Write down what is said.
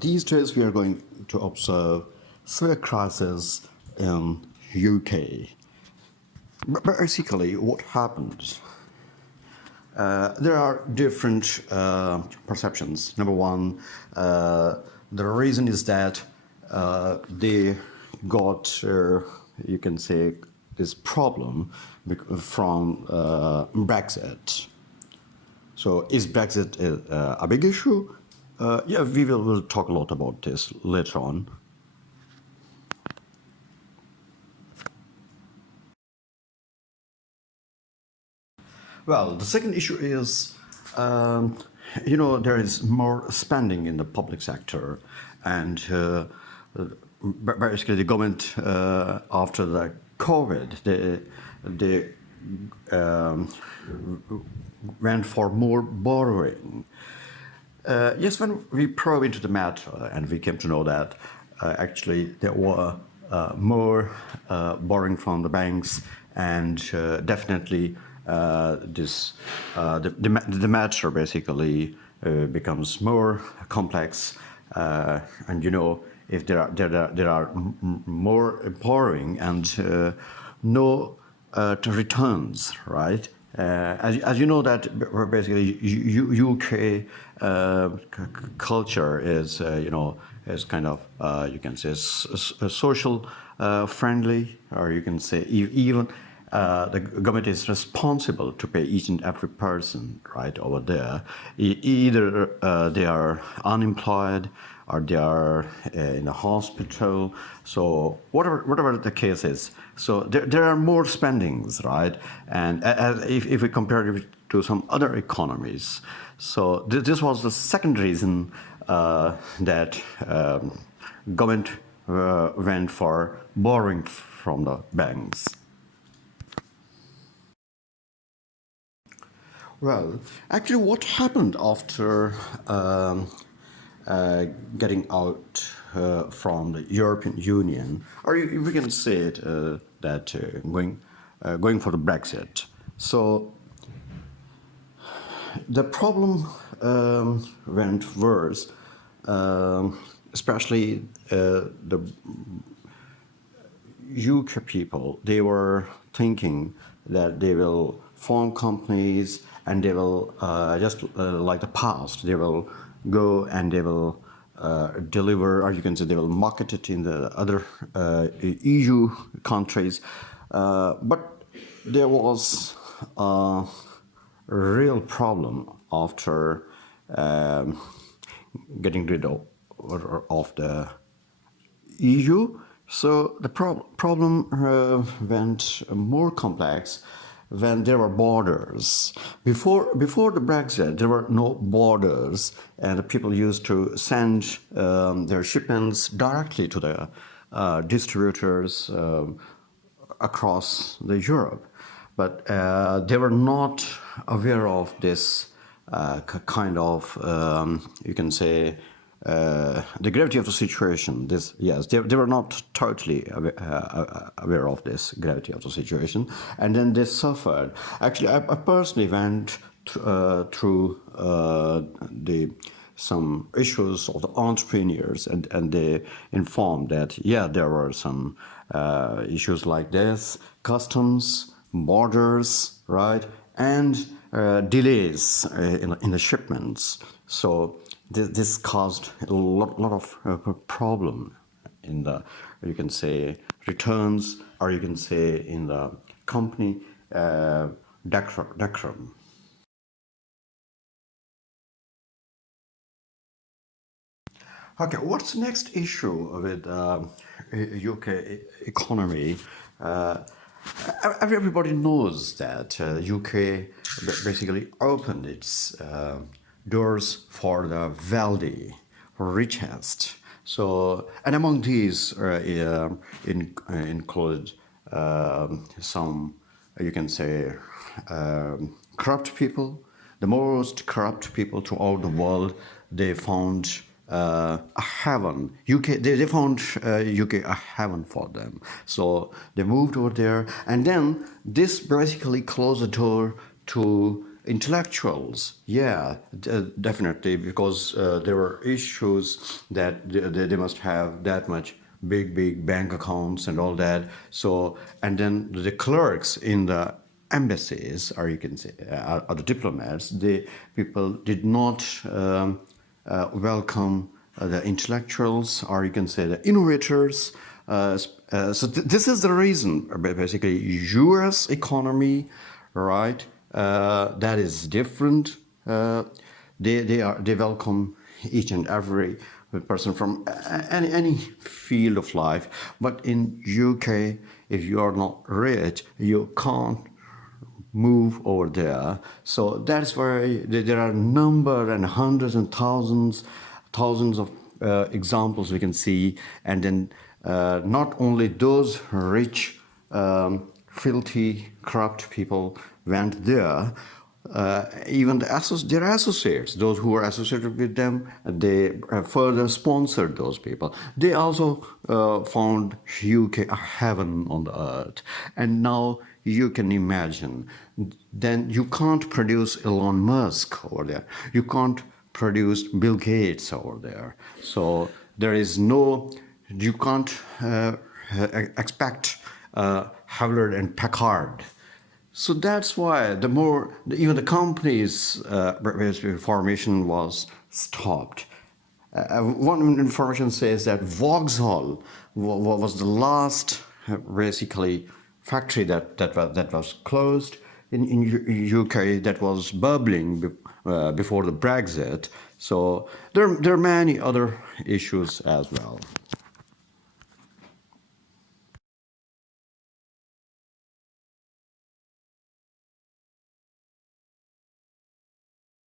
These days we are going to observe severe crisis in UK. Basically, what happened? There are different perceptions. Number one, the reason is that they got, you can say, this problem from Brexit. So is Brexit a big issue? Yeah, we'll talk a lot about this later on. Well, the second issue is, there is more spending in the public sector, and basically the government after the COVID, they went for more borrowing. Yes, when we probe into the matter, and we came to know that actually there were more borrowing from the banks, and definitely the matter basically becomes more complex, and if there are more borrowing and no returns, right? As you know that basically UK culture is is kind of you can say social friendly, or you can say even the government is responsible to pay each and every person right over there. Either they are unemployed or they are in a hospital. So whatever the case is, so there are more spendings, right? And if we compare it to some other economies, so this was the second reason that government went for borrowing from the banks. Well, actually, what happened after getting out from the European Union, or we can say it that going for the Brexit. So the problem went worse, especially the UK people. They were thinking that they will form companies and they will just like the past, they will go and they will deliver, or you can say they will market it in the other EU countries. But there was a real problem after getting rid of the EU. So the problem went more complex when there were borders. Before the Brexit, there were no borders, and people used to send their shipments directly to the distributors across the Europe. But they were not aware of this kind of, you can say, the gravity of the situation. They were not totally aware of this gravity of the situation, and then they suffered. Actually, I personally went through some issues of the entrepreneurs, and they informed that there were some issues like this: customs, borders, right, and delays in the shipments. So this caused a lot of problem in the, you can say, returns, or you can say in the company decorum. Okay, what's the next issue with UK economy? Everybody knows that UK basically opened its doors for the wealthy, richest. So, and among these include some, you can say, corrupt people. The most corrupt people throughout the world, they found a heaven. They found UK a heaven for them. So they moved over there, and then this basically closed the door to intellectuals, yeah, definitely, because there were issues that they must have that much big bank accounts and all that. So, and then the clerks in the embassies, or you can say, or the diplomats, the people did not welcome the intellectuals, or you can say the innovators. This is the reason, basically, U.S. economy, right? That is different. They welcome each and every person from any field of life. But in UK, if you are not rich, you can't move over there. So that's why there are number and hundreds and thousands of examples we can see. And then not only those rich, filthy, corrupt people went there, even their associates, those who were associated with them, they further sponsored those people. They also found UK a heaven on the earth. And now you can imagine, then you can't produce Elon Musk over there. You can't produce Bill Gates over there. So there is no, you can't expect Hewlett and Packard. So that's why even the company's formation was stopped. One information says that Vauxhall was the last, basically, factory that was closed in UK, that was bubbling before the Brexit. So there are many other issues as well.